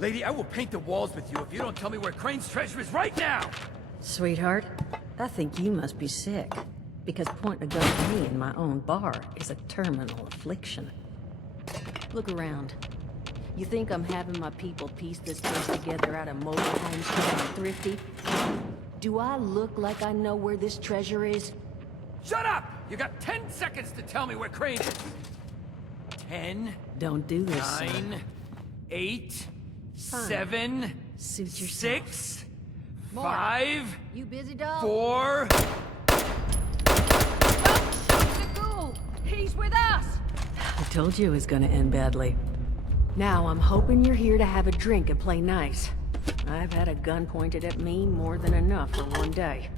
Lady, I will paint the walls with you if you don't tell me where Crane's treasure is right now! Sweetheart, I think you must be sick. Because pointing a gun at me in my own bar is a terminal affliction. Look around. You think I'm having my people piece this place together out of mobile homes because I'm thrifty? Do I look like I know where this treasure is? Shut up! You got 10 seconds to tell me where Crane is! 10... Don't do this, son. 9... 8... Fine. 7... Suit yourself. 6... More. 5... You busy, dog? 4... He's with us! I told you it was gonna end badly. Now I'm hoping you're here to have a drink and play nice. I've had a gun pointed at me more than enough for one day.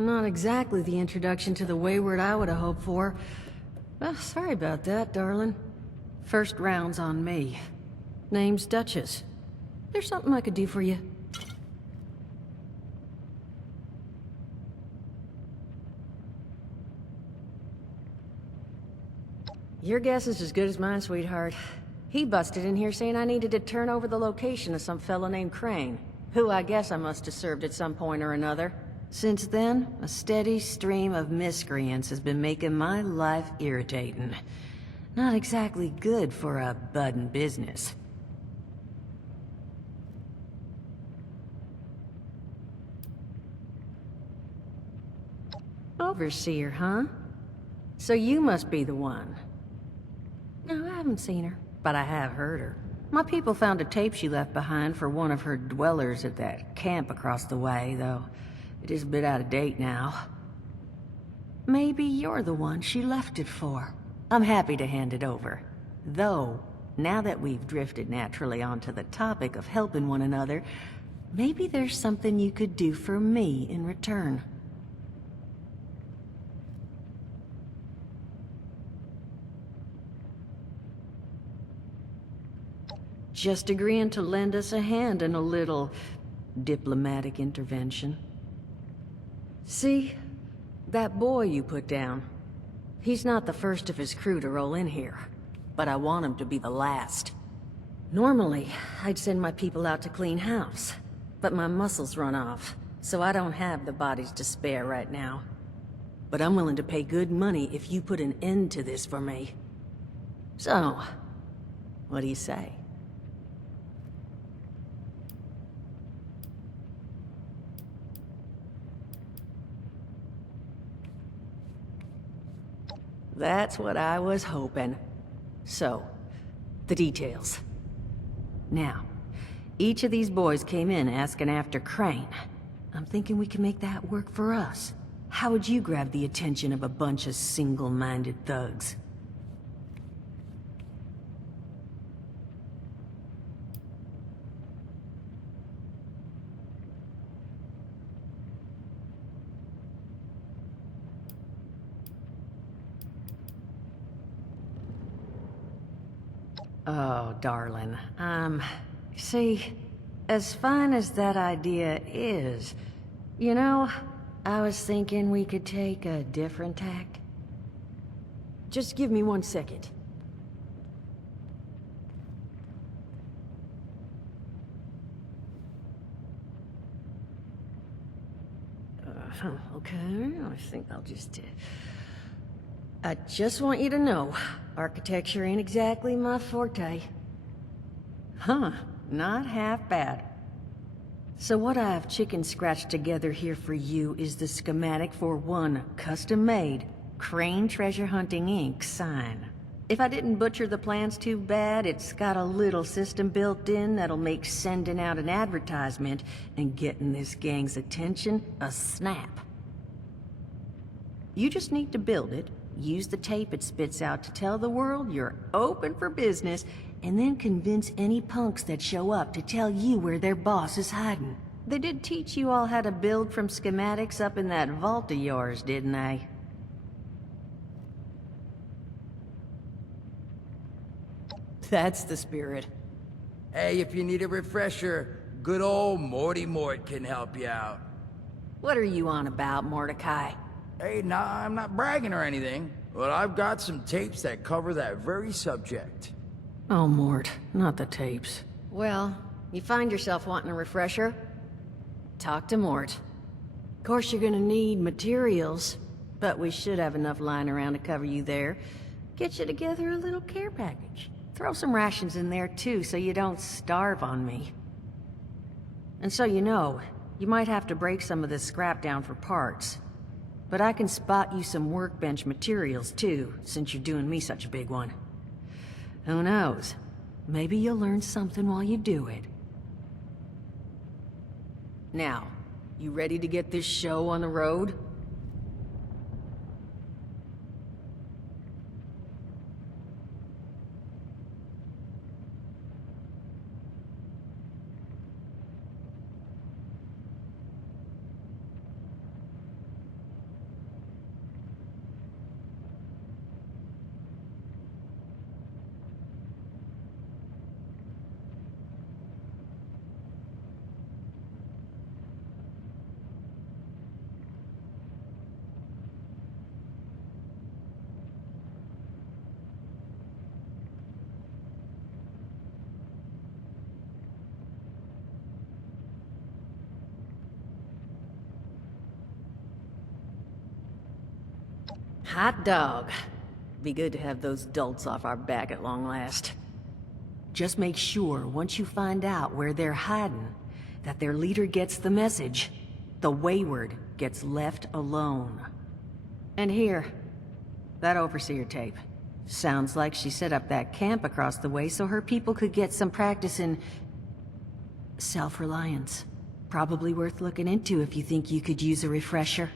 Well, not exactly the introduction to the Wayward I would have hoped for. Well, sorry about that, darling. First round's on me. Name's Duchess. There's something I could do for you. Your guess is as good as mine, sweetheart. He busted in here saying I needed to turn over the location of some fellow named Crane, who I guess I must have served at some point or another. Since then, a steady stream of miscreants has been making my life irritating. Not exactly good for a budding business. Overseer, huh? So you must be the one. No, I haven't seen her, but I have heard her. My people found a tape she left behind for one of her dwellers at that camp across the way, though it is a bit out of date now. Maybe you're the one she left it for. I'm happy to hand it over. Though, now that we've drifted naturally onto the topic of helping one another, maybe there's something you could do for me in return. Just agreeing to lend us a hand in a little diplomatic intervention. See? That boy you put down. He's not the first of his crew to roll in here, but I want him to be the last. Normally, I'd send my people out to clean house, but my muscles run off, so I don't have the bodies to spare right now. But I'm willing to pay good money if you put an end to this for me. So, what do you say? That's what I was hoping. So, the details. Now, each of these boys came in asking after Crane. I'm thinking we can make that work for us. How would you grab the attention of a bunch of single-minded thugs? Oh, darling. See, as fine as that idea is, you know, I was thinking we could take a different tack. Just give me 1 second. Okay, I think I'll just... I just want you to know, architecture ain't exactly my forte. Huh, not half bad. So what I've chicken scratched together here for you is the schematic for one custom-made Crane Treasure Hunting Inc. sign. If I didn't butcher the plans too bad, it's got a little system built in that'll make sending out an advertisement and getting this gang's attention a snap. You just need to build it, use the tape it spits out to tell the world you're open for business, and then convince any punks that show up to tell you where their boss is hiding. They did teach you all how to build from schematics up in that vault of yours, didn't they? That's the spirit. Hey, if you need a refresher, good old Morty Mort can help you out. What are you on about, Mordecai? Hey, nah, I'm not bragging or anything, but I've got some tapes that cover that very subject. Oh, Mort, not the tapes. Well, you find yourself wanting a refresher? Talk to Mort. Of course you're gonna need materials, but we should have enough lying around to cover you there. Get you together a little care package. Throw some rations in there too, so you don't starve on me. And so you know, you might have to break some of this scrap down for parts. But I can spot you some workbench materials too, since you're doing me such a big one. Who knows? Maybe you'll learn something while you do it. Now, you ready to get this show on the road? Hot dog. Be good to have those dolts off our back at long last. Just make sure, once you find out where they're hiding, that their leader gets the message. The wayward gets left alone. And here, that overseer tape. Sounds like she set up that camp across the way so her people could get some practice in... self-reliance. Probably worth looking into if you think you could use a refresher.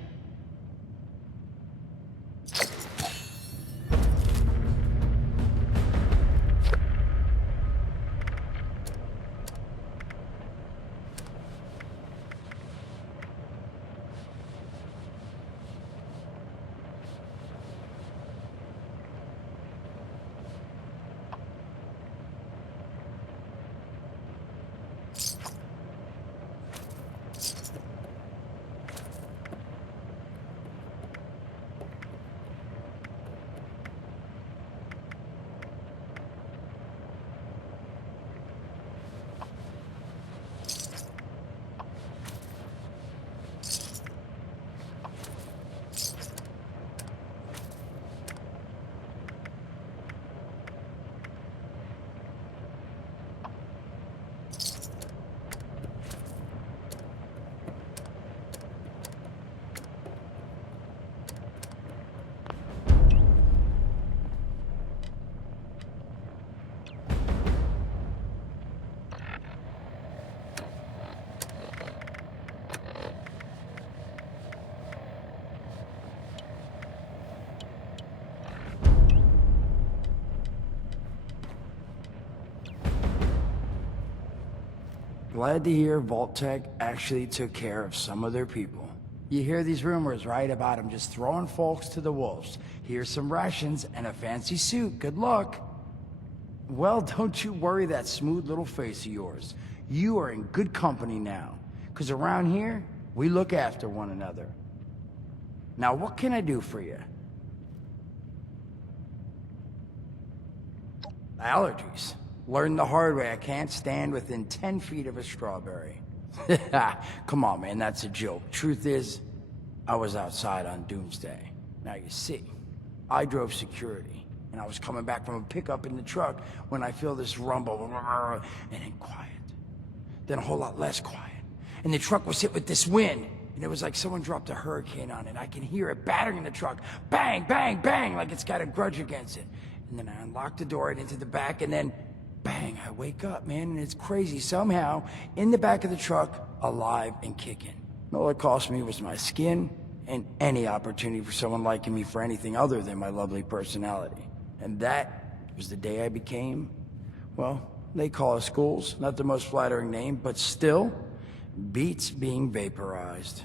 Glad to hear Vault-Tec actually took care of some of their people. You hear these rumors, right, about them just throwing folks to the wolves. Here's some rations and a fancy suit. Good luck. Well, don't you worry that smooth little face of yours. You are in good company now. 'Cause around here, we look after one another. Now, what can I do for you? Allergies. Learned the hard way I can't stand within 10 feet of a strawberry. Come on, man, that's a joke. Truth is, I was outside on Doomsday. Now you see, I drove security, and I was coming back from a pickup in the truck when I feel this rumble, and then quiet. Then a whole lot less quiet. And the truck was hit with this wind, and it was like someone dropped a hurricane on it. I can hear it battering the truck. Bang, bang, bang, like it's got a grudge against it. And then I unlocked the door and into the back, and then bang, I wake up, man, and it's crazy. Somehow, in the back of the truck, alive and kicking. All it cost me was my skin and any opportunity for someone liking me for anything other than my lovely personality. And that was the day I became, well, they call us schools, not the most flattering name, but still, beats being vaporized.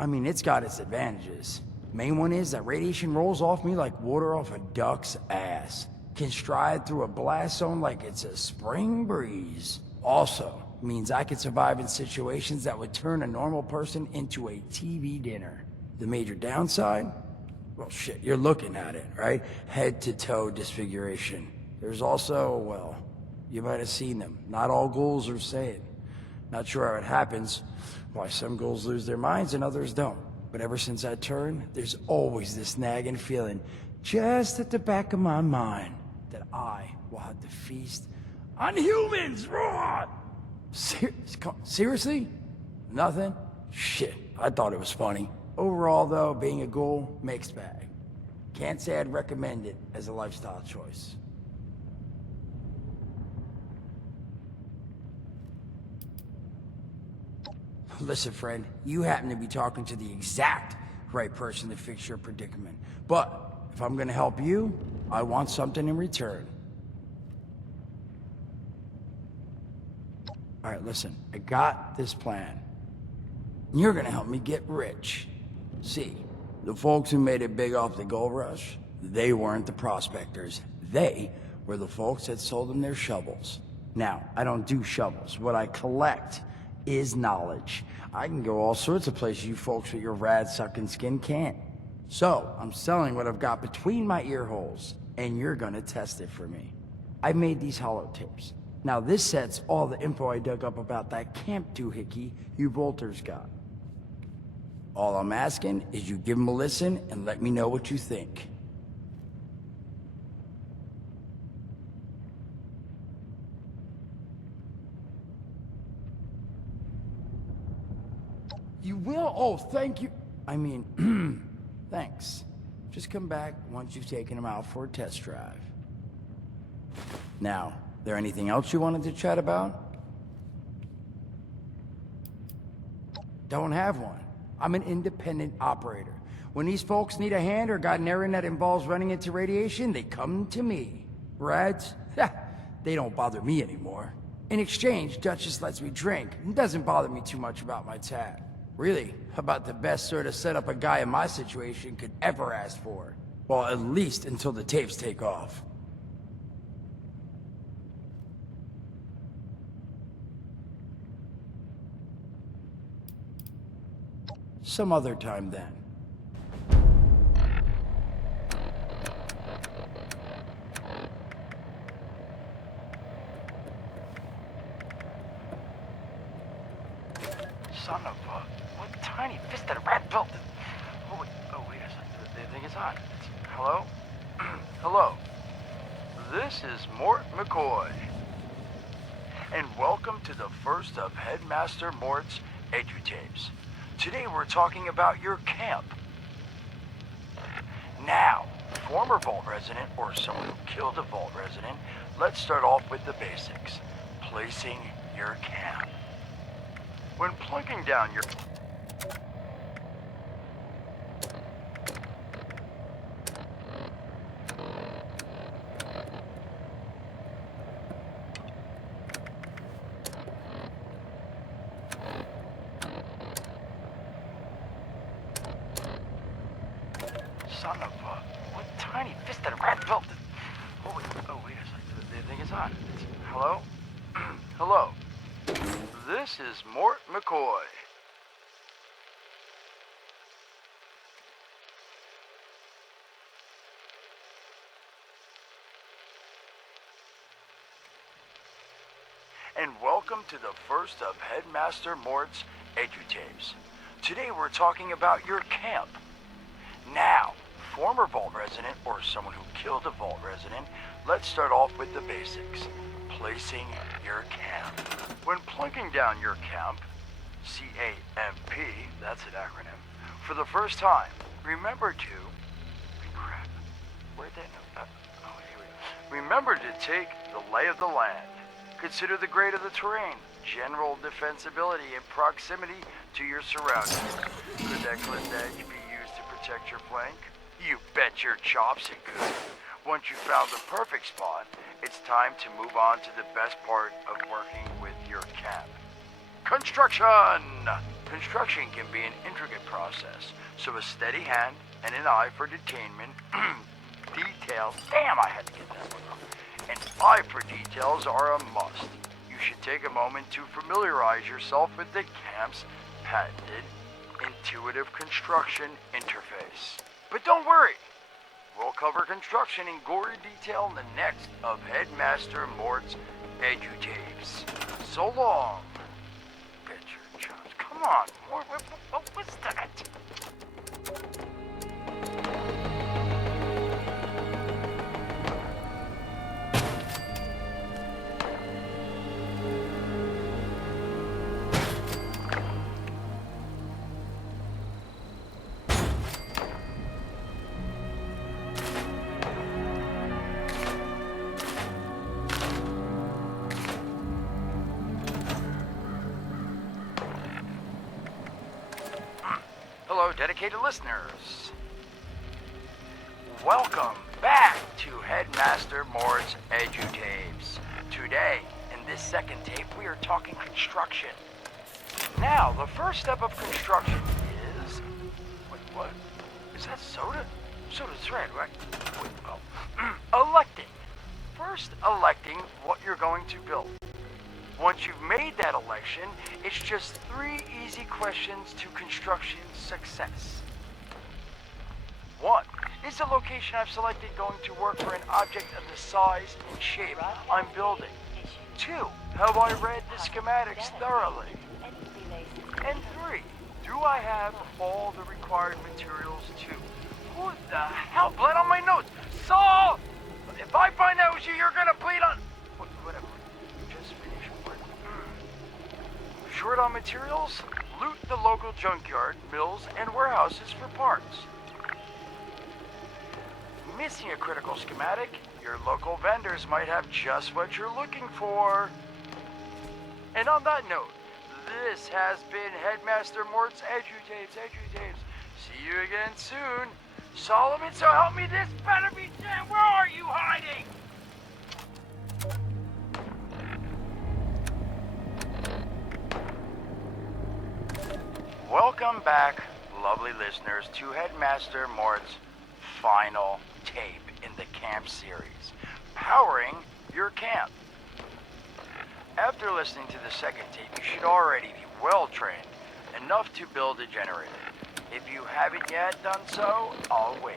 I mean, it's got its advantages. Main one is that radiation rolls off me like water off a duck's ass. Can stride through a blast zone like it's a spring breeze. Also, means I can survive in situations that would turn a normal person into a TV dinner. The major downside? Well, shit, you're looking at it, right? Head to toe disfiguration. There's also, well, you might have seen them. Not all ghouls are sane. Not sure how it happens, why some ghouls lose their minds and others don't. But ever since I turned, there's always this nagging feeling just at the back of my mind that I will have to feast on humans, raw! Seriously? Nothing? Shit, I thought it was funny. Overall, though, being a ghoul, mixed bag. Can't say I'd recommend it as a lifestyle choice. Listen, friend, you happen to be talking to the exact right person to fix your predicament. But if I'm gonna help you, I want something in return. All right, listen, I got this plan. You're gonna help me get rich. See, the folks who made it big off the gold rush, they weren't the prospectors. They were the folks that sold them their shovels. Now, I don't do shovels. What I collect is knowledge. I can go all sorts of places you folks with your rad-sucking skin can't. So, I'm selling what I've got between my ear holes, and you're gonna test it for me. I made these holotapes. Now this set's all the info I dug up about that camp doohickey you Volters got. All I'm asking is you give them a listen and let me know what you think. You will? Oh, thank you. I mean, thanks. Just come back once you've taken them out for a test drive. Now, there anything else you wanted to chat about? Don't have one. I'm an independent operator. When these folks need a hand or got an errand that involves running into radiation, they come to me. Rads? They don't bother me anymore. In exchange, Duchess lets me drink and doesn't bother me too much about my tab. Really, about the best sort of setup a guy in my situation could ever ask for. Well, at least until the tapes take off. Some other time then. Son of a... What tiny fisted rat built this... Oh, wait a second. The thing is on. Hello? Hello. This is Mort McCoy. And welcome to the first of Headmaster Mort's EduTapes. Today we're talking about your camp. Now, former Vault resident or someone who killed a Vault resident, let's start off with the basics. Placing your camp. When plunking down your... Son of a... What tiny fisted rat built this... Oh, wait a second. The thing is on. Hello? Hello. This is Mort McCoy. And welcome to the first of Headmaster Mort's EduTapes. Today we're talking about your camp. Now, former Vault resident or someone who killed a Vault resident, let's start off with the basics. Placing your camp. When plunking down your camp, C-A-M-P, that's an acronym, for the first time, remember to... Crap. Where'd that... oh, here we go. Remember to take the lay of the land. Consider the grade of the terrain, general defensibility, and proximity to your surroundings. Could that cliff edge be used to protect your flank? You bet your chops it could. Once you found the perfect spot, it's time to move on to the best part of working with your camp. Construction! Construction can be an intricate process, so a steady hand and an eye for detainment, details, damn, I had to get that one off. An eye for details are a must. You should take a moment to familiarize yourself with the camp's patented intuitive construction interface. But don't worry, we'll cover construction in gory detail in the next of Headmaster Mort's EduTapes. So long. Bet your chops. Come on, Mort, what was that? Hello, dedicated listeners. Welcome back to Headmaster Mort's EduTapes. Today, in this second tape, we are talking construction. Now, the first step of construction is... Wait, what? Is that soda? Soda's red, right? Wait, oh. Electing. First, electing what you're going to build. Once you've made that election, it's just 3 easy questions to construction success. 1. Is the location I've selected going to work for an object of the size and shape I'm building? 2. Have I read the schematics thoroughly? And 3. Do I have all the required materials too? Who the hell bled on my notes? Saul! If I find out it was you, you're gonna bleed on... Whatever. Just finish work. Short on materials? Loot the local junkyard, mills, and warehouses for parts. Missing a critical schematic? Your local vendors might have just what you're looking for. And on that note, this has been Headmaster Mort's EduTapes. See you again soon. Solomon, so help me, this better be Jen. Where are you hiding? Welcome back, lovely listeners, to Headmaster Mort's final tape in the camp series, Powering Your Camp. After listening to the second tape, you should already be well-trained enough to build a generator. If you haven't yet done so, I'll wait.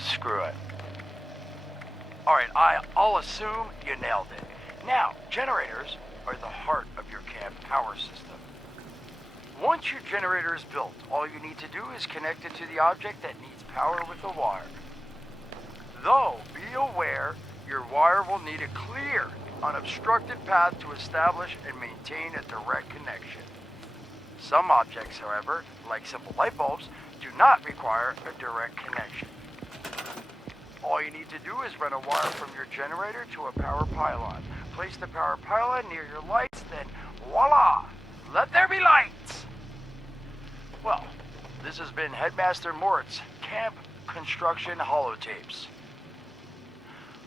Screw it. Alright, I'll assume you nailed it. Now, generators are the heart of your camp power system. Once your generator is built, all you need to do is connect it to the object that needs power with a wire. Though, be aware, your wire will need a clear unobstructed path to establish and maintain a direct connection. Some objects, however, like simple light bulbs, do not require a direct connection. All you need to do is run a wire from your generator to a power pylon. Place the power pylon near your lights, then voila! Let there be lights! Well, this has been Headmaster Mort's Camp Construction Holotapes.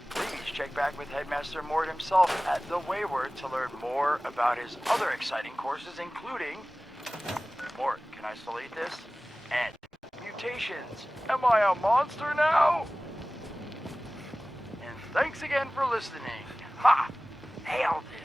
Please check back with Headmaster Mort himself at the Wayward to learn more about his other exciting courses, including Mort, can I still eat this? And mutations. Am I a monster now? And thanks again for listening. Ha! Nailed it!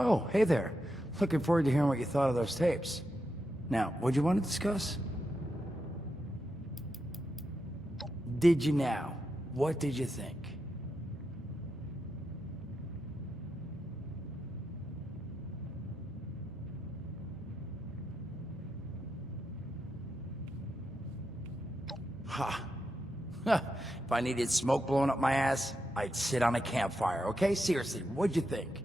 Oh, hey there. Looking forward to hearing what you thought of those tapes. Now, what'd you want to discuss? Did you now? What did you think? Ha. If I needed smoke blowing up my ass, I'd sit on a campfire, okay? Seriously, what'd you think?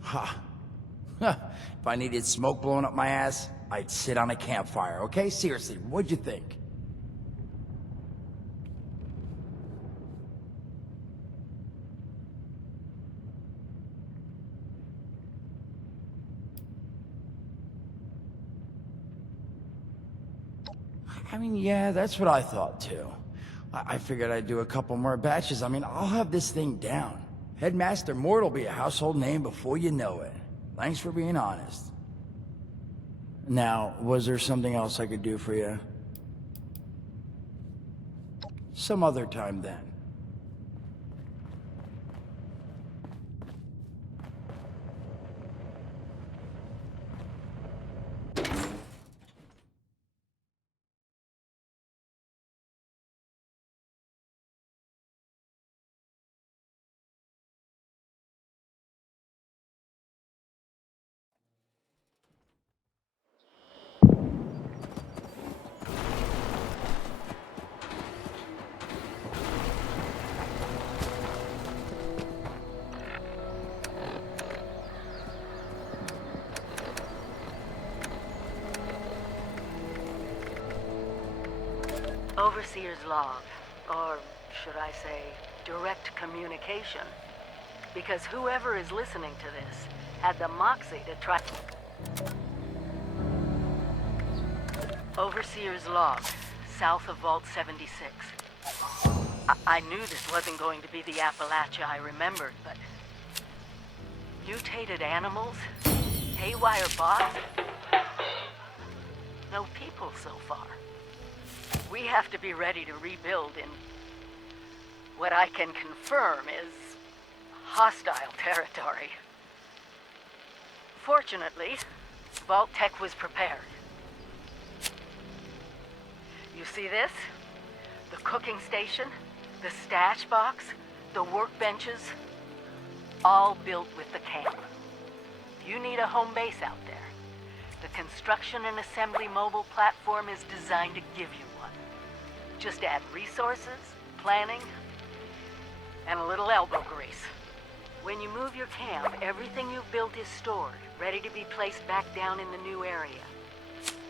Ha. If I needed smoke blowing up my ass, I'd sit on a campfire, okay? Seriously, what'd you think? I mean, yeah, that's what I thought too. I figured I'd do a couple more batches. I mean, I'll have this thing down. Headmaster Mort will be a household name before you know it. Thanks for being honest. Now, was there something else I could do for you? Some other time then. Overseer's log, or should I say, direct communication. Because whoever is listening to this had the moxie to try... Overseer's log, south of Vault 76. I knew this wasn't going to be the Appalachia I remembered, but... Mutated animals? Haywire bots? No people so far. We have to be ready to rebuild in what I can confirm is hostile territory. Fortunately, Vault-Tec was prepared. You see this? The cooking station, the stash box, the workbenches, all built with the camp. You need a home base out there. The construction and assembly mobile platform is designed to give you one. Just add resources, planning, and a little elbow grease. When you move your camp, everything you've built is stored, ready to be placed back down in the new area.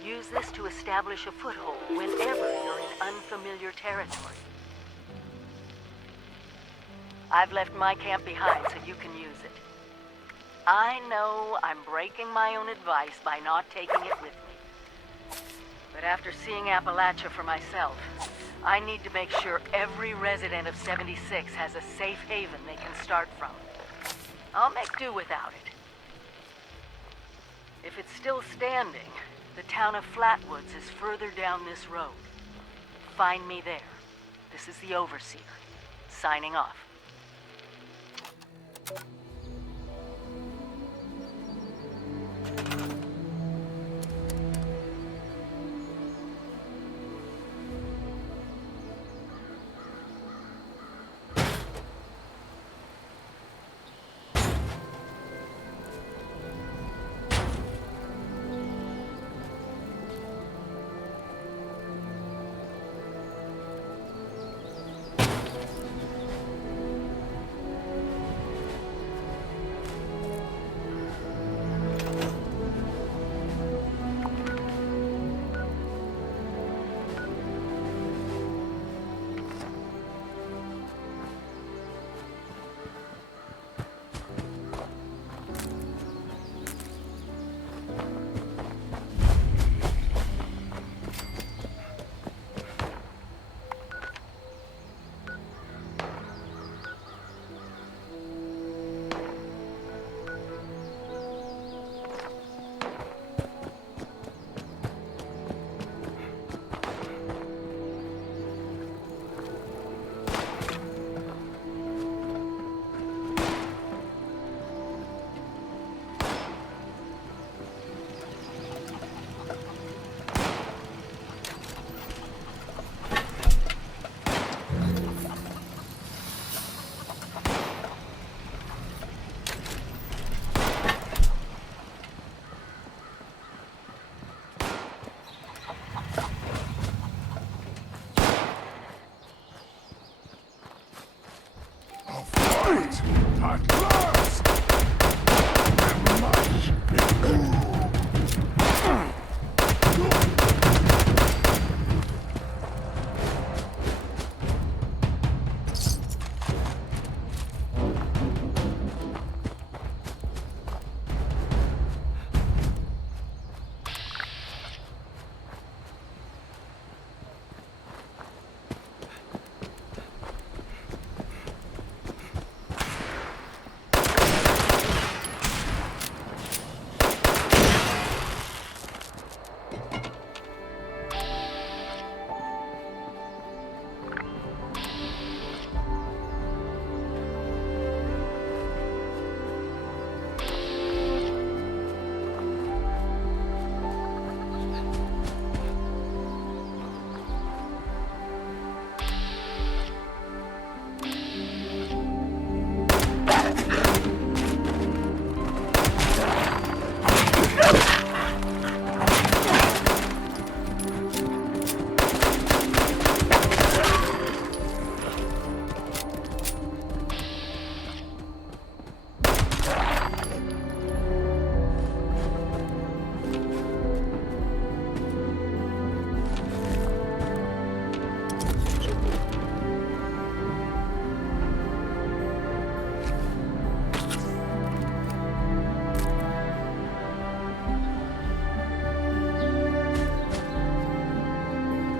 Use this to establish a foothold whenever you're in unfamiliar territory. I've left my camp behind so you can use it. I know I'm breaking my own advice by not taking it with me. But after seeing Appalachia for myself, I need to make sure every resident of 76 has a safe haven they can start from. I'll make do without it. If it's still standing, the town of Flatwoods is further down this road. Find me there. This is the Overseer, signing off. At last!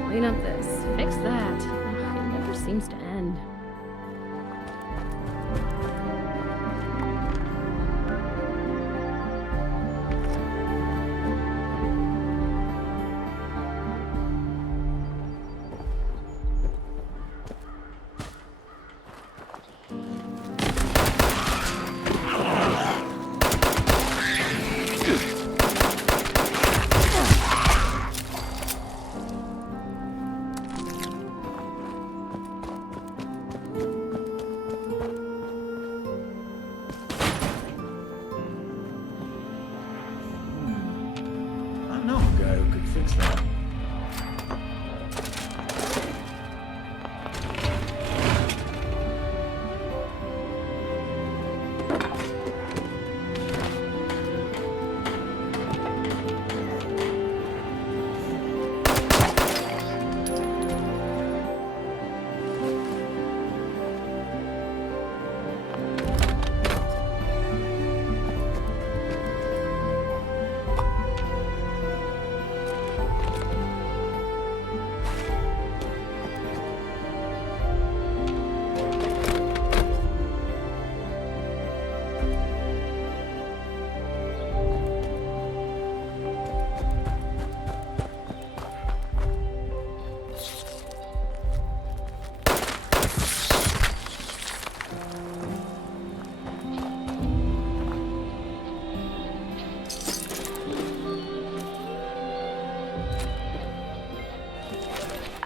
Clean up this, fix that. Ugh, it never seems to end. fix that.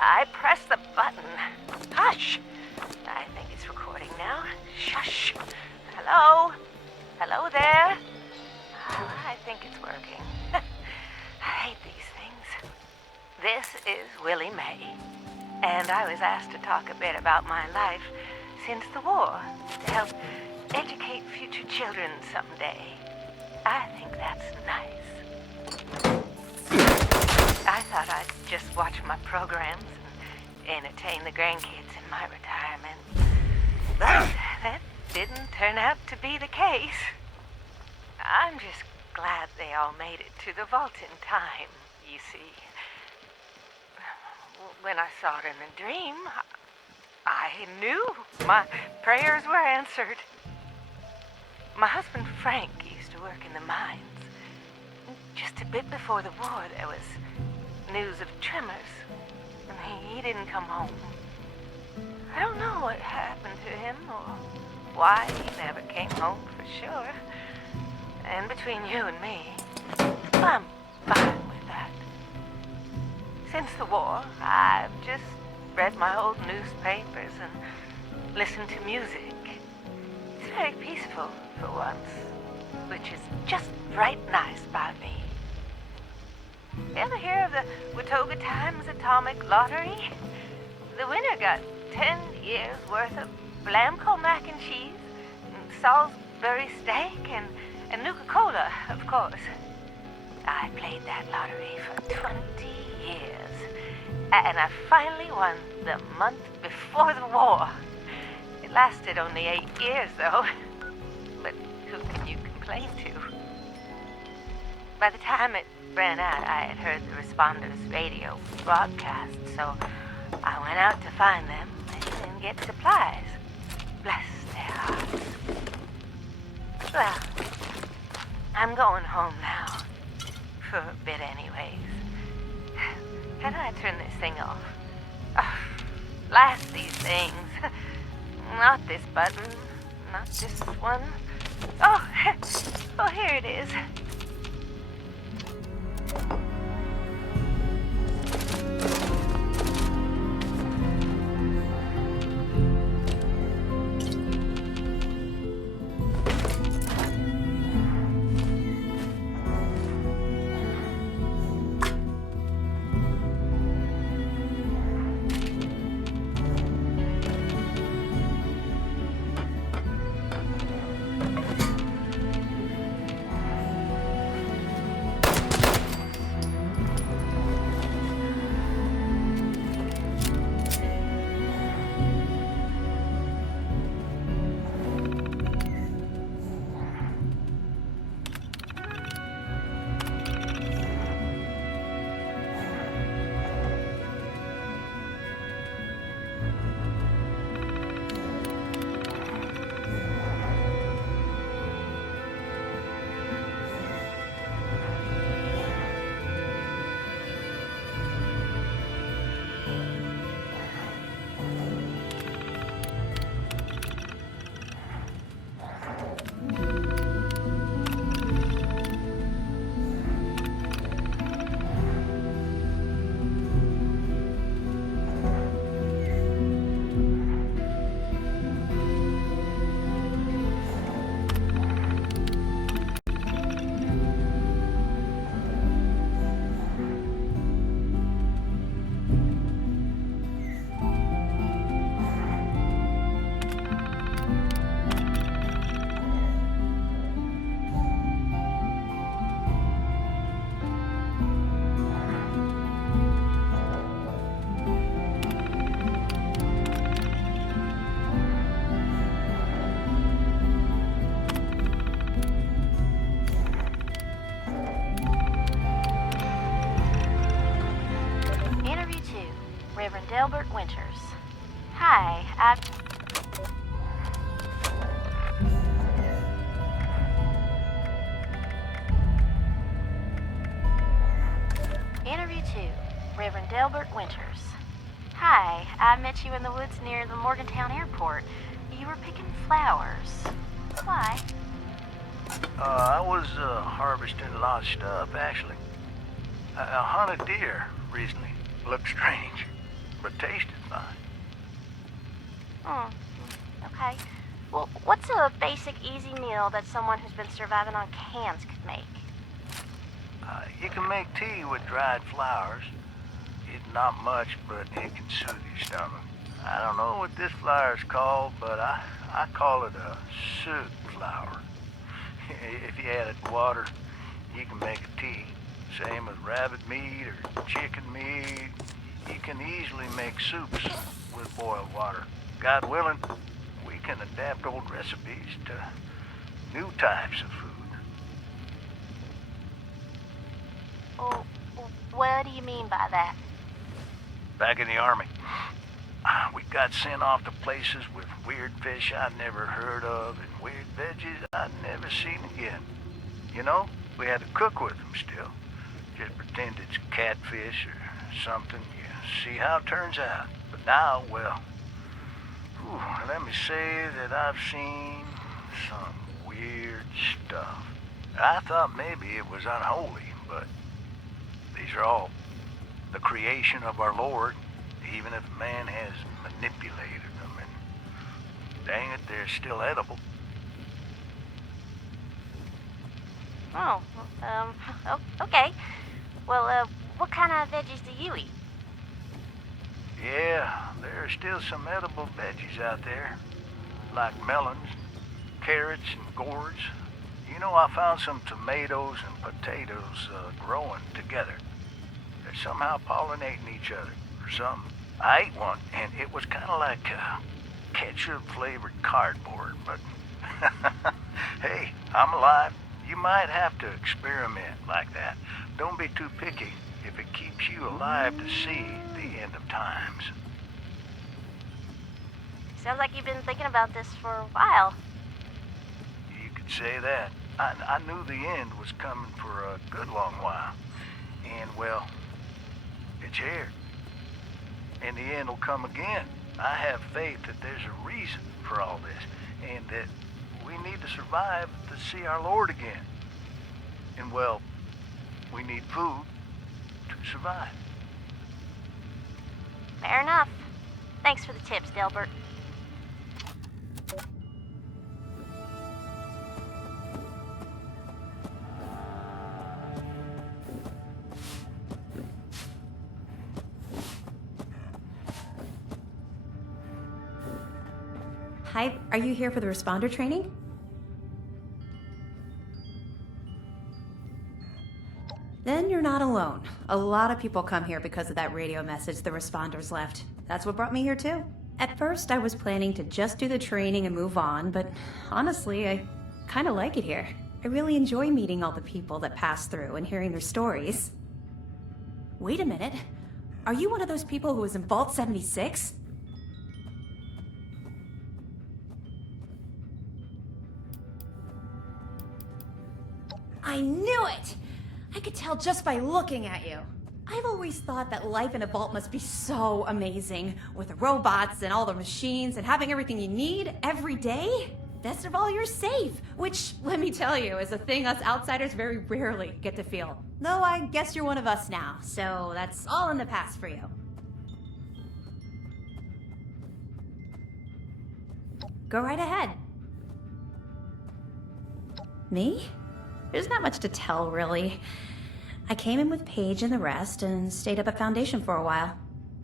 I pressed the button. Hush! I think it's recording now. Shush! Hello? Hello there? I think it's working. I hate these things. This is Willie May, and I was asked to talk a bit about my life since the war to help educate future children someday. I think that's nice. I thought I'd just watch my programs and entertain the grandkids in my retirement. But that didn't turn out to be the case. I'm just glad they all made it to the vault in time, you see. When I saw it in a dream, I knew my prayers were answered. My husband Frank used to work in the mines. Just a bit before the war, there was news of tremors, and he didn't come home. I don't know what happened to him or why he never came home for sure. And between you and me, I'm fine with that. Since the war, I've just read my old newspapers and listened to music. It's very peaceful for once, which is just right nice by me. Ever hear of the Watoga Times Atomic Lottery? The winner got 10 years worth of Blamco mac and cheese, and Salisbury steak, and Nuka-Cola, of course. I played that lottery for 20 years, and I finally won the month before the war. It lasted only 8 years, though. But who can you complain to? By the time it ran out, I had heard the responders' radio broadcast, so I went out to find them and get supplies. Bless their hearts. Well, I'm going home now. For a bit anyways. How do I turn this thing off? Oh, blast these things. Not this button. Not this one. Oh, oh, here it is. Delbert Winters. Hi, Interview 2, Reverend Delbert Winters. Hi, I met you in the woods near the Morgantown airport. You were picking flowers. Why? I was harvesting a lot of stuff, actually. I hunted deer recently. Looked strange, but tasted fine. Okay. Well, what's a basic, easy meal that someone who's been surviving on cans could make? You can make tea with dried flowers. It's not much, but it can soothe your stomach. I don't know what this flower is called, but I call it a soup flower. If you added water, you can make a tea. Same with rabbit meat or chicken meat. You can easily make soups with boiled water. God willing, we can adapt old recipes to new types of food. Well, what do you mean by that? Back in the Army, we got sent off to places with weird fish I'd never heard of and weird veggies I'd never seen again. You know, we had to cook with them still. Just pretend it's catfish or something. You see how it turns out. But now, well, let me say that I've seen some weird stuff. I thought maybe it was unholy, but these are all the creation of our Lord, even if man has manipulated them, and dang it, they're still edible. Okay. Well, what kind of veggies do you eat? Yeah, there are still some edible veggies out there, like melons, carrots, and gourds. You know, I found some tomatoes and potatoes growing together. They're somehow pollinating each other or something. I ate one, and it was kind of like ketchup-flavored cardboard, but hey, I'm alive. You might have to experiment like that. Don't be too picky if it keeps you alive to see the end of times. Sounds like you've been thinking about this for a while. You could say that. I knew the end was coming for a good long while. And, well, it's here. And the end will come again. I have faith that there's a reason for all this, and that we need to survive to see our Lord again. And, well, we need food to survive. Fair enough. Thanks for the tips, Delbert. Hi, are you here for the responder training? Then you're not alone. A lot of people come here because of that radio message the responders left. That's what brought me here too. At first, I was planning to just do the training and move on, but honestly, I kind of like it here. I really enjoy meeting all the people that pass through and hearing their stories. Wait a minute. Are you one of those people who was in Vault 76? I knew it! I could tell just by looking at you. I've always thought that life in a vault must be so amazing, with the robots and all the machines and having everything you need every day. Best of all, you're safe, which, let me tell you, is a thing us outsiders very rarely get to feel. Though I guess you're one of us now, so that's all in the past for you. Go right ahead. Me? There's not much to tell, really. I came in with Paige and the rest and stayed up at Foundation for a while.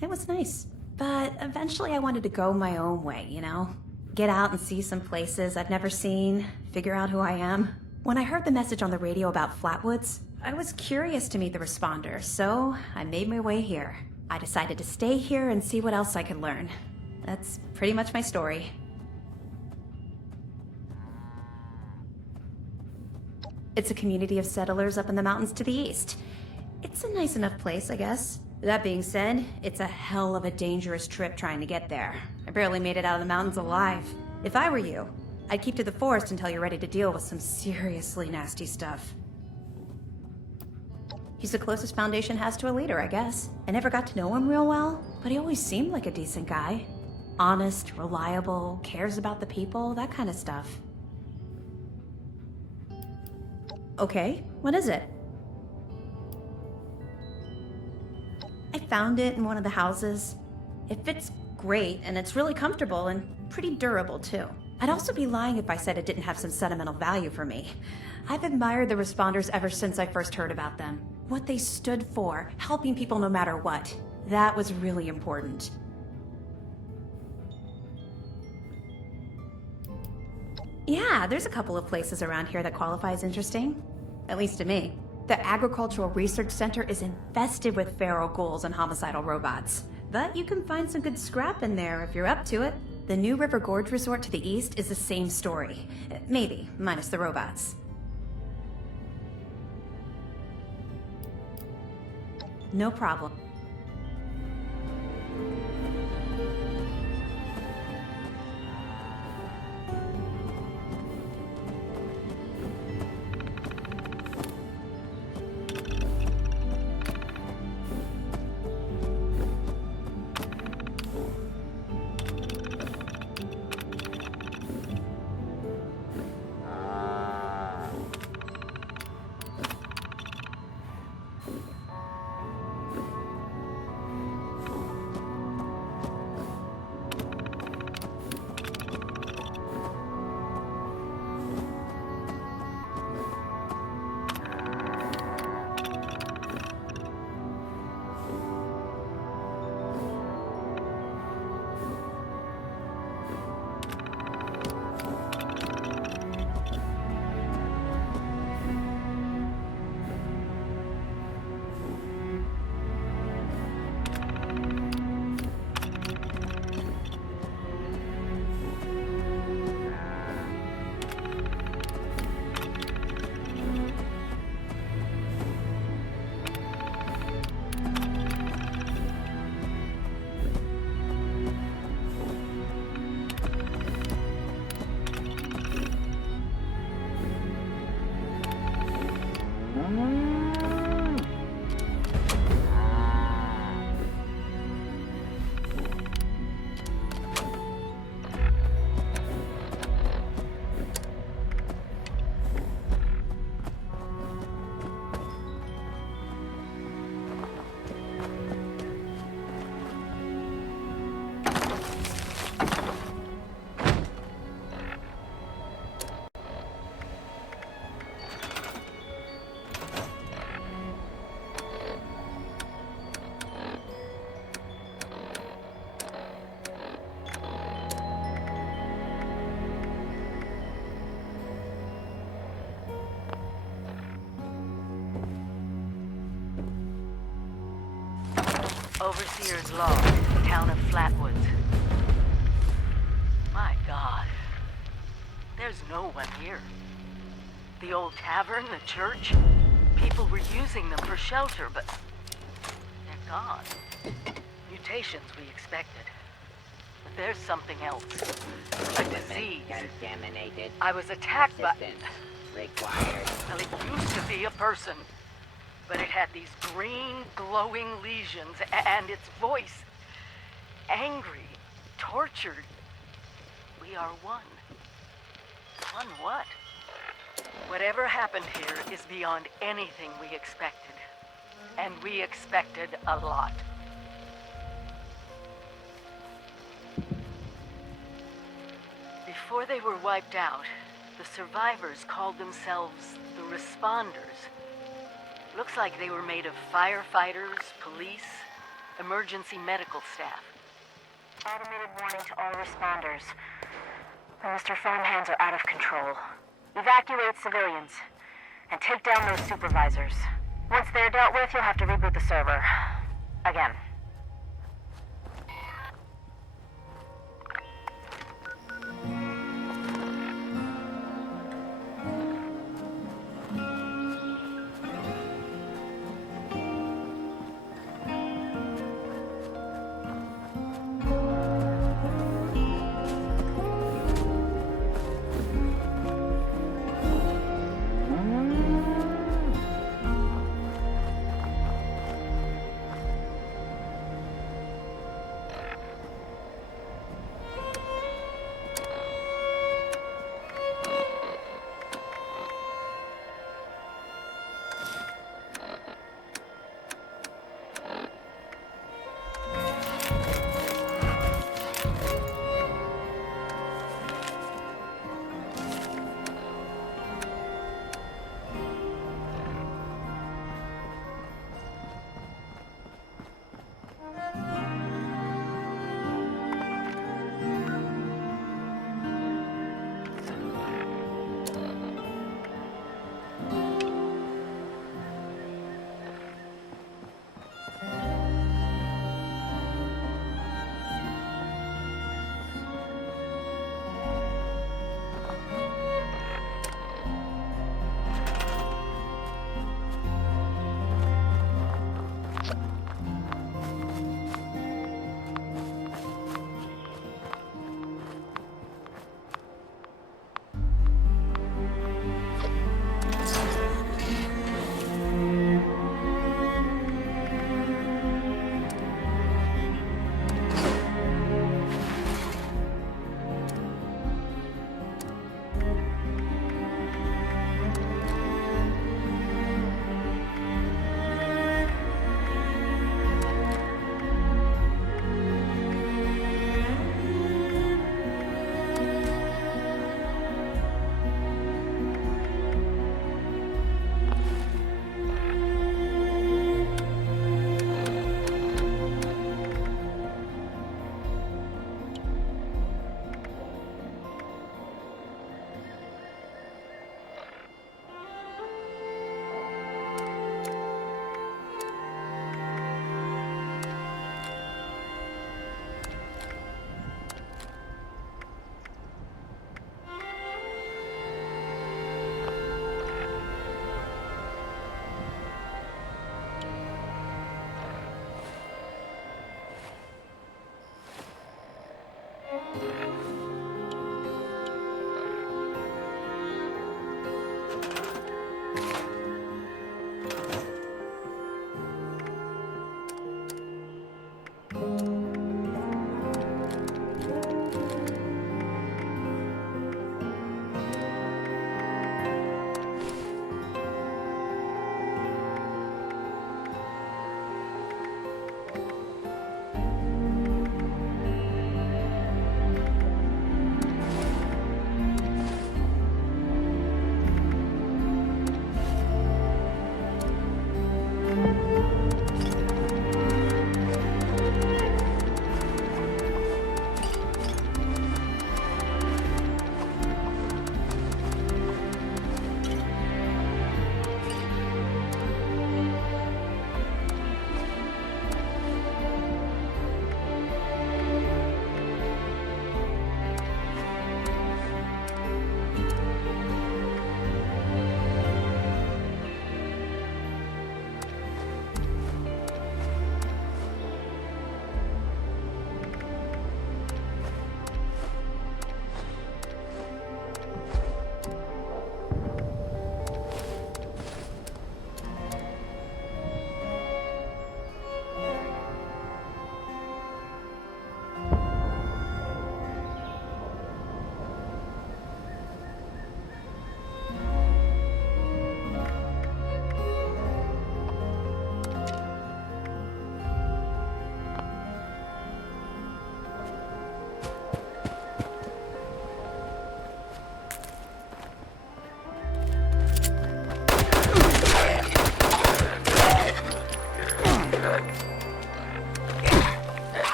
It was nice. But eventually I wanted to go my own way, you know? Get out and see some places I've never seen, figure out who I am. When I heard the message on the radio about Flatwoods, I was curious to meet the responder, so I made my way here. I decided to stay here and see what else I could learn. That's pretty much my story. It's a community of settlers up in the mountains to the east. It's a nice enough place, I guess. That being said, it's a hell of a dangerous trip trying to get there. I barely made it out of the mountains alive. If I were you, I'd keep to the forest until you're ready to deal with some seriously nasty stuff. He's the closest Foundation has to a leader, I guess. I never got to know him real well, but he always seemed like a decent guy. Honest, reliable, cares about the people, that kind of stuff. Okay, what is it? I found it in one of the houses. It fits great, and it's really comfortable and pretty durable, too. I'd also be lying if I said it didn't have some sentimental value for me. I've admired the Responders ever since I first heard about them. What they stood for, helping people no matter what. That was really important. Yeah, there's a couple of places around here that qualify as interesting. At least to me. The Agricultural Research Center is infested with feral ghouls and homicidal robots. But you can find some good scrap in there if you're up to it. The new River Gorge Resort to the east is the same story. Maybe, minus the robots. No problem. Overseer's Log, town of Flatwoods. My God. There's no one here. The old tavern, the church, people were using them for shelter, but they're gone. Mutations we expected. But there's something else. A disease. Contaminated. I was attacked by... Assistance required. Well, it used to be a person. But it had these green, glowing lesions, and its voice. Angry, tortured. We are one. One what? Whatever happened here is beyond anything we expected. And we expected a lot. Before they were wiped out, the survivors called themselves the Responders. Looks like they were made of firefighters, police, emergency medical staff. Automated warning to all responders. Mr. Farmhands are out of control. Evacuate civilians. And take down those supervisors. Once they're dealt with, you'll have to reboot the server. Again.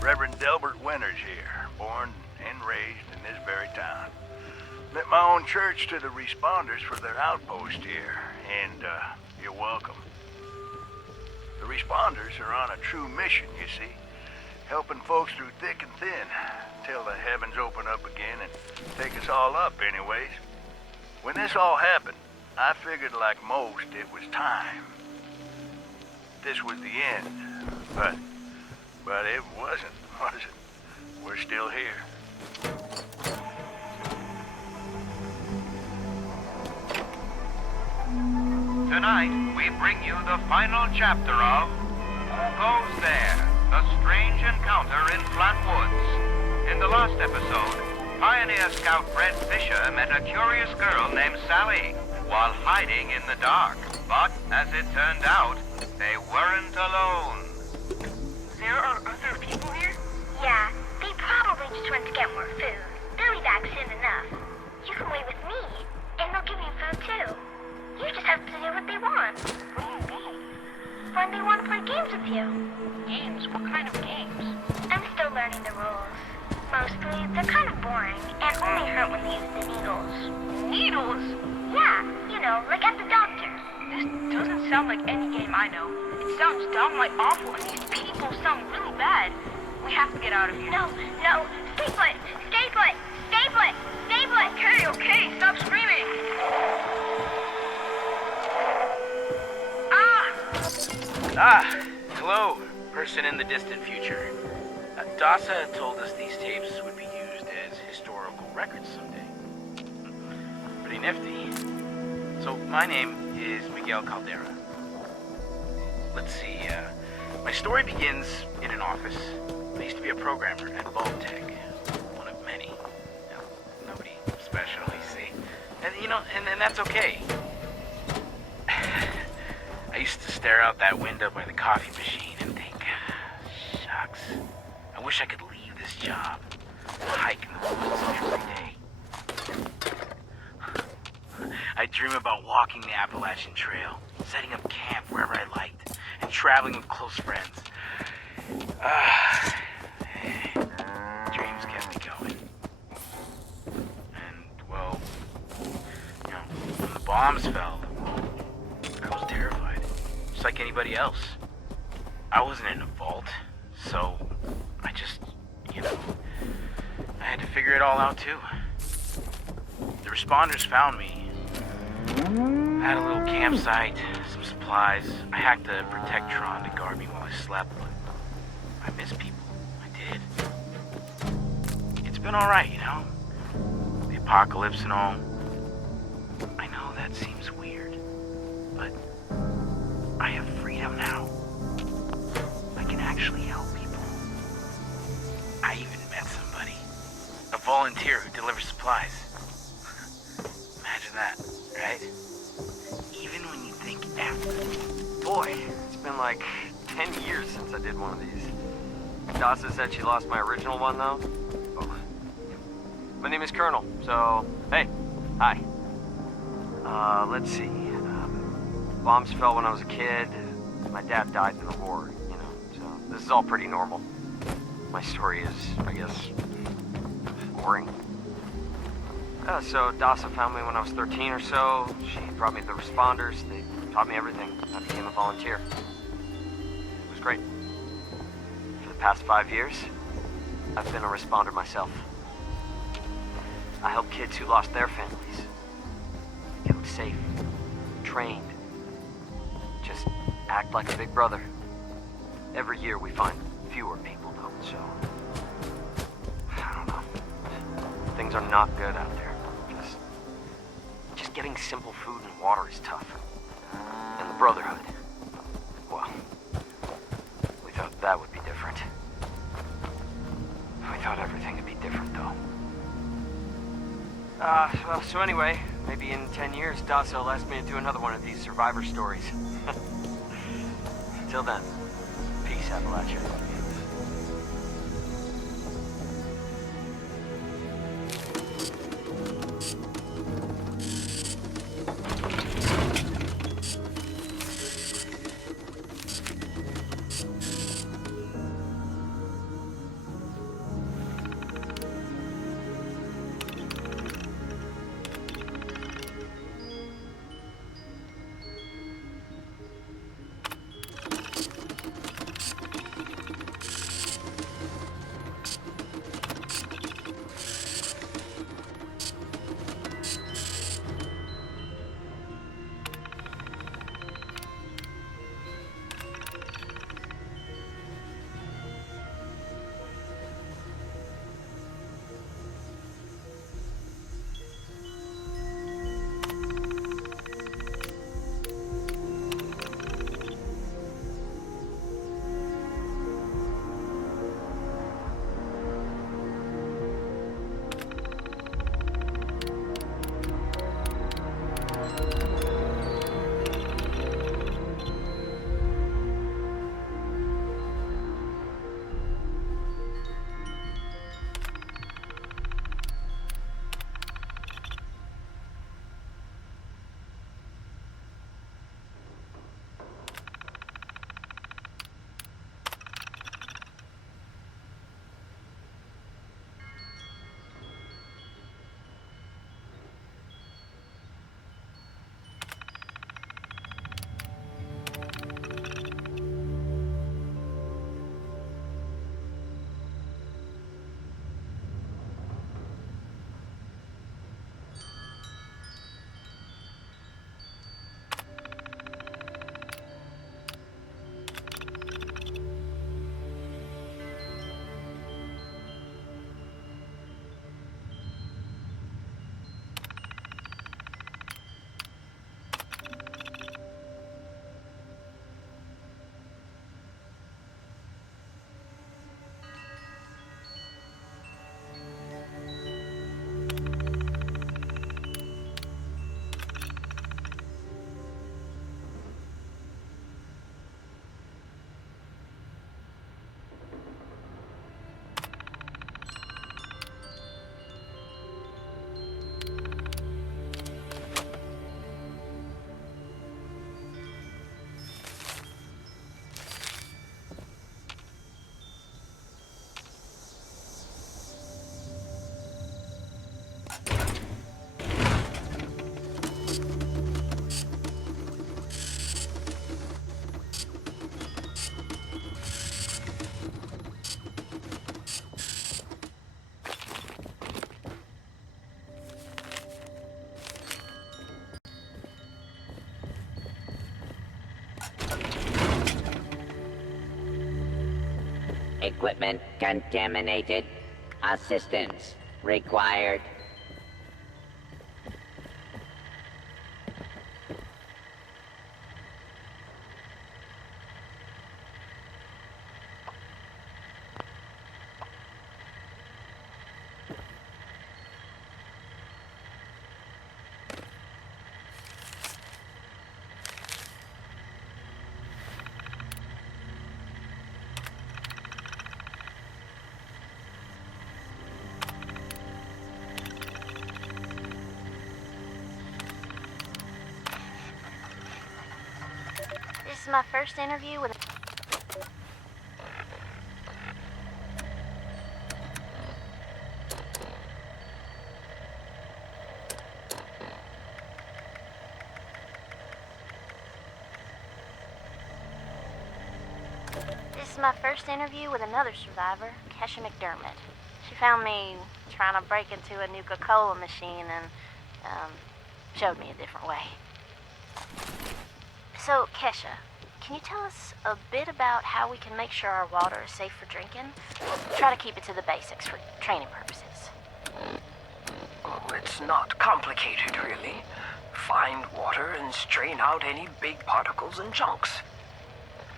Reverend Delbert Winters here, born and raised in this very town. Lit my own church to the responders for their outpost here, and you're welcome. The responders are on a true mission, you see, helping folks through thick and thin, till the heavens open up again and take us all up anyways. When this all happened, I figured like most it was time. This was the end, but it wasn't, was it? We're still here. Tonight, we bring you the final chapter of Who Goes There? The Strange Encounter in Flat Woods. In the last episode, Pioneer Scout Brent Fisher met a curious girl named Sally while hiding in the dark. But, as it turned out, they weren't alone. There are other people here? Yeah, they probably just went to get more food. They'll be back soon enough. You can wait with me, and they'll give you food too. You just have to do what they want. What do you mean? When they want to play games with you. Games? What kind of games? I'm still learning the rules. Mostly, they're kind of boring, and only hurt when they use the needles. Needles? Yeah, you know, like at the doctor. This doesn't sound like any game I know. It sounds downright awful, and these people sound really bad. We have to get out of here. No, stay put! Stay put! Stay put! Stay put! Okay, stop screaming! Hello, person in the distant future. Dasa had told us these tapes would be used as historical records someday. Pretty nifty. So, my name is Miguel Caldera. Let's see, My story begins in an office. I used to be a programmer at Vault-Tec, one of many. Nobody special, you see. And and that's okay. I used to stare out that window by the coffee machine and think, shucks, I wish I could leave this job, hike in the woods every day. I dream about walking the Appalachian Trail, setting up camp wherever I liked, and traveling with close friends. Dreams kept me going. And, well, when the bombs fell, I was terrified, just like anybody else. I wasn't in a vault, so I just, I had to figure it all out too. The responders found me. I had a little campsite, some supplies. I hacked a Protectron to guard me while I slept, but I miss people. I did. It's been alright, the apocalypse and all. I know that seems weird, but I have freedom now. I can actually help people. I even met somebody. A volunteer who delivers supplies. Imagine that, right? Even when you think after. Boy, it's been like 10 years since I did one of these. Dasa said she lost my original one, though. Oh. My name is Colonel, so, hey, hi. Let's see. Bombs fell when I was a kid. My dad died in the war, so this is all pretty normal. My story is, I guess, boring. So Dasa found me when I was 13 or so. She brought me to the responders. They taught me everything. I became a volunteer. It was great. For the past 5 years, I've been a responder myself. I help kids who lost their families. Get them safe, trained. Just act like a big brother. Every year we find fewer people, though, so... I don't know. Things are not good out there. Just getting simple food and water is tough. And the Brotherhood, well, we thought that would be different. We thought everything would be different, though. So anyway, maybe in 10 years, Dasa will ask me to do another one of these survivor stories. Till then, peace, Appalachia. Equipment contaminated. Assistance required. This is my first interview with... This is my first interview with another survivor, Kesha McDermott. She found me trying to break into a Nuka-Cola machine and, showed me a different way. So, Kesha, can you tell us a bit about how we can make sure our water is safe for drinking? Try to keep it to the basics for training purposes. Oh, it's not complicated, really. Find water and strain out any big particles and chunks.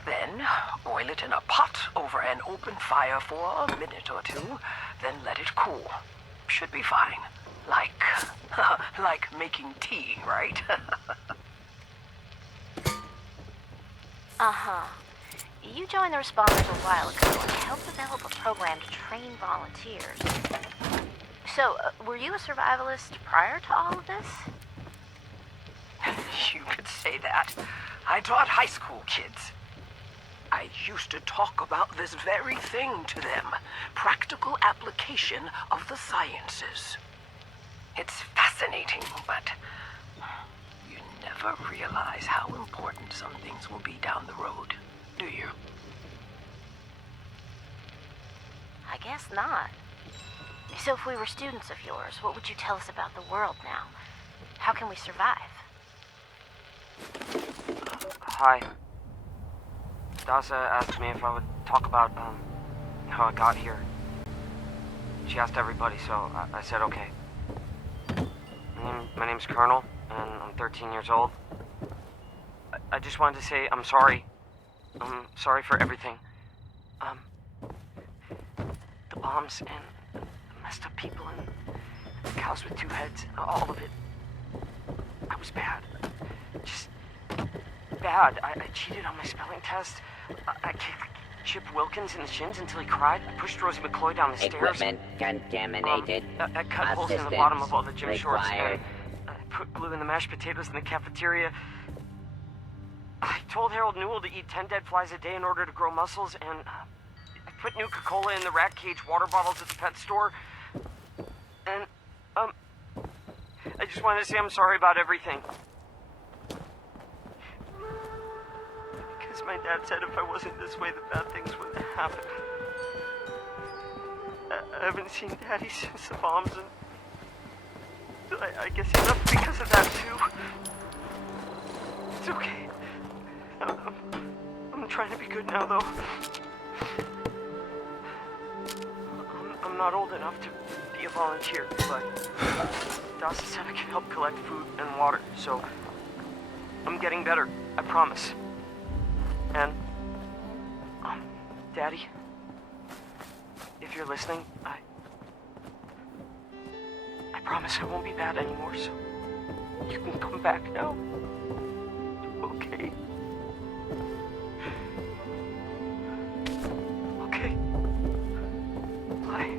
Then, boil it in a pot over an open fire for a minute or two, then let it cool. Should be fine. Like making tea, right? Uh-huh. You joined the responders a while ago and helped develop a program to train volunteers. So, were you a survivalist prior to all of this? You could say that. I taught high school kids. I used to talk about this very thing to them. Practical application of the sciences. It's fascinating, but you never realize how important some things will be down the road, do you? I guess not. So if we were students of yours, what would you tell us about the world now? How can we survive? Hi. Dasa asked me if I would talk about, how I got here. She asked everybody, so I said okay. My name's Colonel, and I'm 13 years old. I just wanted to say I'm sorry. I'm sorry for everything. The bombs and the messed up people and the cows with two heads, all of it. I was bad. Just bad. I cheated on my spelling test. I kicked Chip Wilkins in the shins until he cried. I pushed Rosie McCloy down the stairs. Equipment contaminated. I cut holes in the bottom of all the gym shorts. And I put glue in the mashed potatoes in the cafeteria. I told Harold Newell to eat 10 dead flies a day in order to grow muscles, and I put Nuka-Cola in the rat cage water bottles at the pet store. And, I just wanted to say I'm sorry about everything. Because my dad said if I wasn't this way, the bad things wouldn't happen. I haven't seen Daddy since the bombs, and I guess he left because of that, too. It's okay. I'm trying to be good now, though. I'm not old enough to be a volunteer, but Dawson said I can help collect food and water, so I'm getting better, I promise. And, Daddy, if you're listening, I promise I won't be bad anymore, so you can come back now. Okay? Okay. Bye.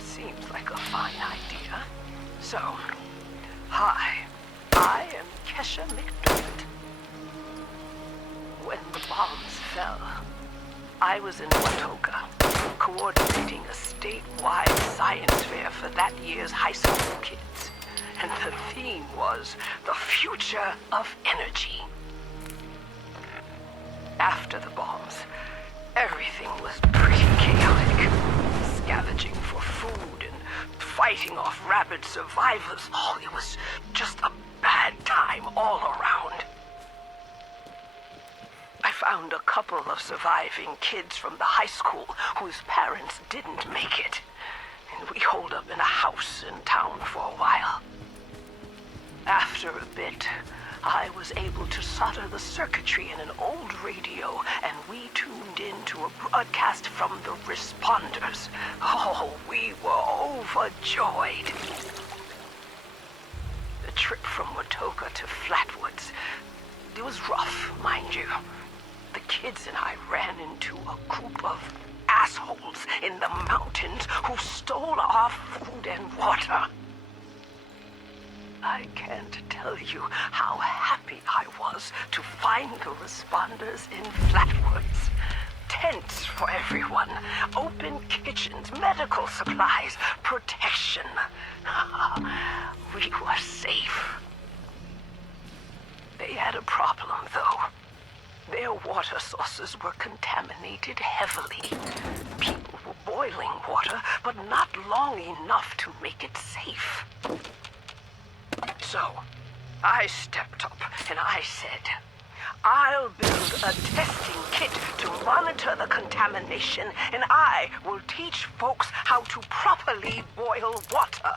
Seems like a fine idea. So, hi, I am Kesha McDermott. When the bombs fell, I was in Watoga, coordinating a statewide science fair for that year's high school kids. And the theme was the future of energy. After the bombs, everything was pretty chaotic. Scavenging for food and fighting off rabid survivors. Oh, it was just a bad time all around. I found a couple of surviving kids from the high school whose parents didn't make it. And we holed up in a house in town for a while. After a bit, I was able to solder the circuitry in an old radio, and we tuned in to a broadcast from the responders. Oh, we were overjoyed. The trip from Watoga to Flatwoods, it was rough, mind you. The kids and I ran into a group of assholes in the mountains who stole our food and water. I can't tell you how happy I was to find the responders in Flatwoods. Tents for everyone, open kitchens, medical supplies, protection. We were safe. They had a problem, though. Their water sources were contaminated heavily. People were boiling water, but not long enough to make it safe. So, I stepped up and I said, I'll build a testing kit to monitor the contamination, and I will teach folks how to properly boil water.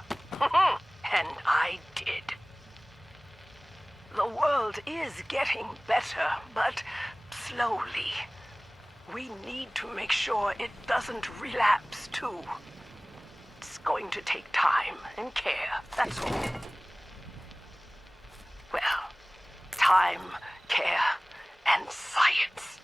And I did. The world is getting better, but slowly. We need to make sure it doesn't relapse, too. It's going to take time and care, that's all. Well, time, care, and science.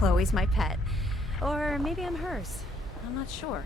Chloe's my pet. Or maybe I'm hers. I'm not sure.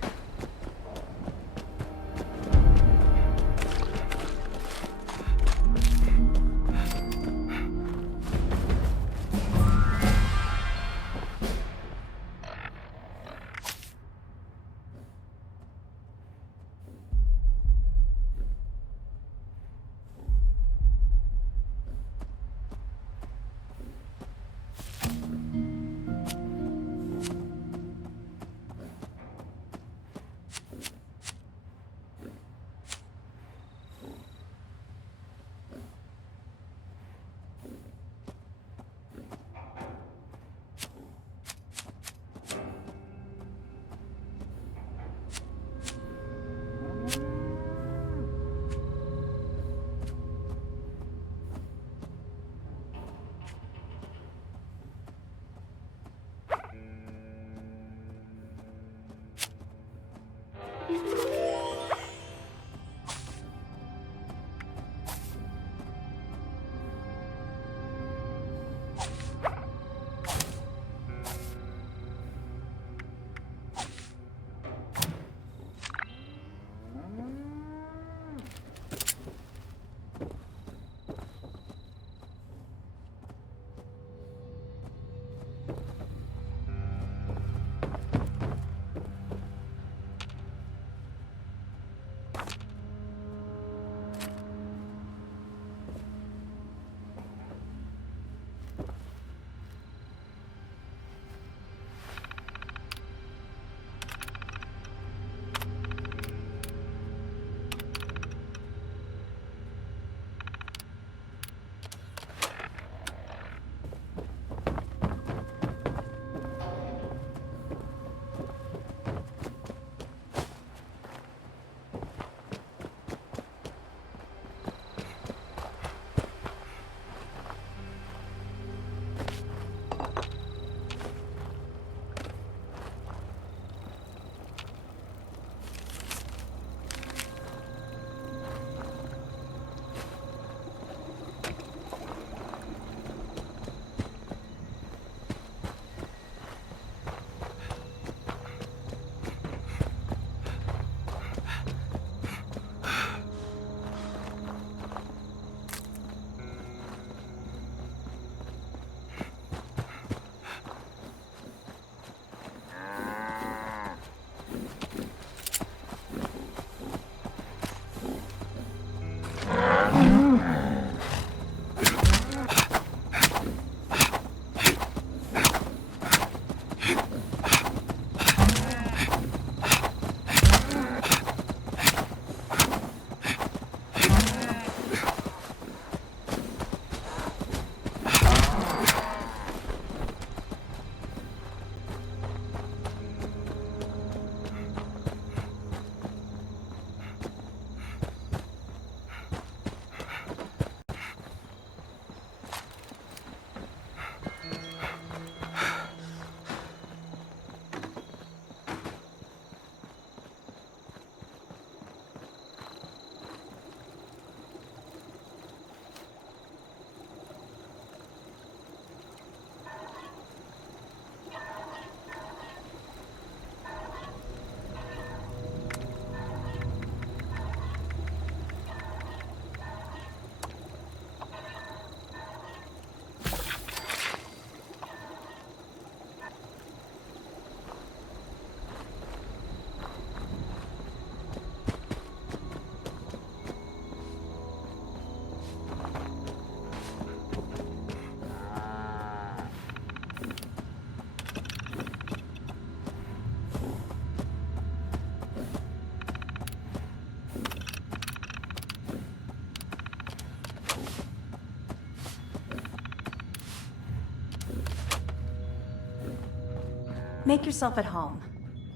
Make yourself at home.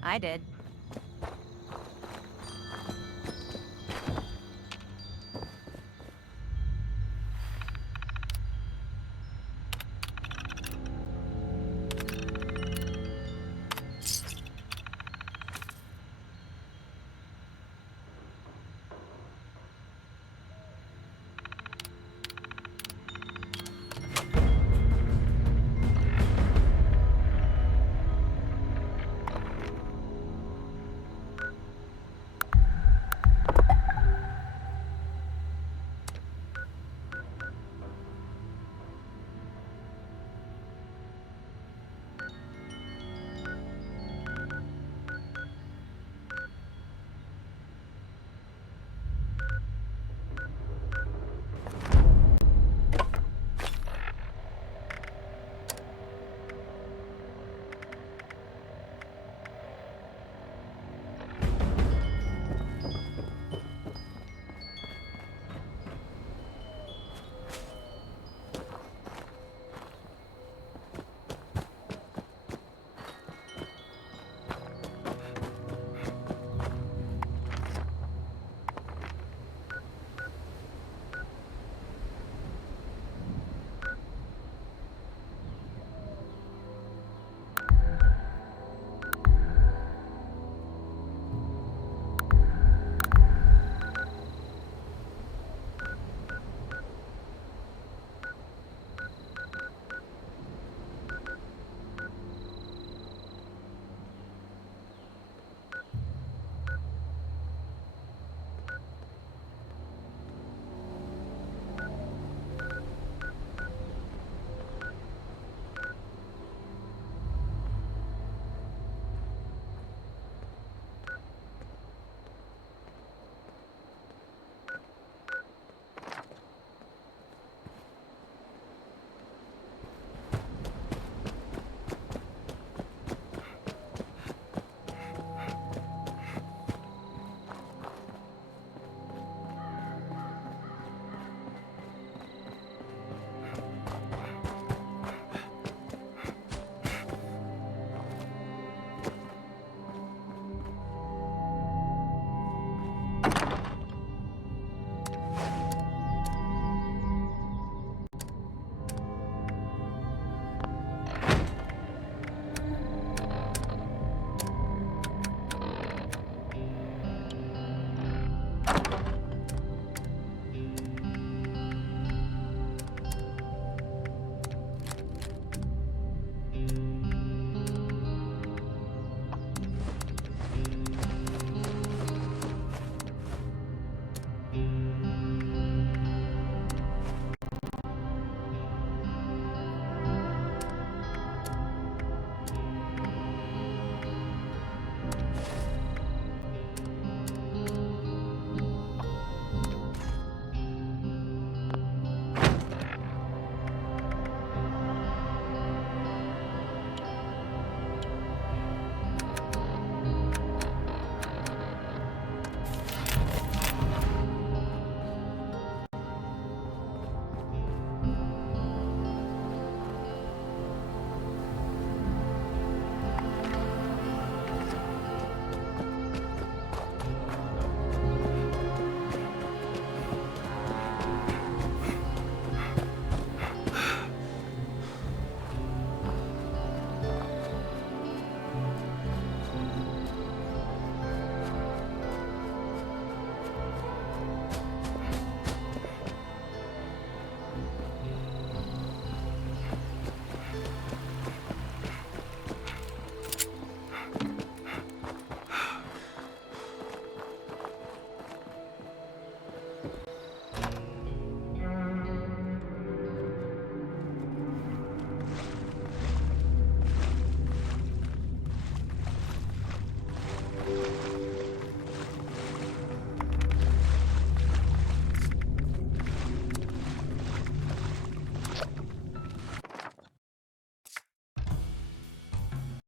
I did.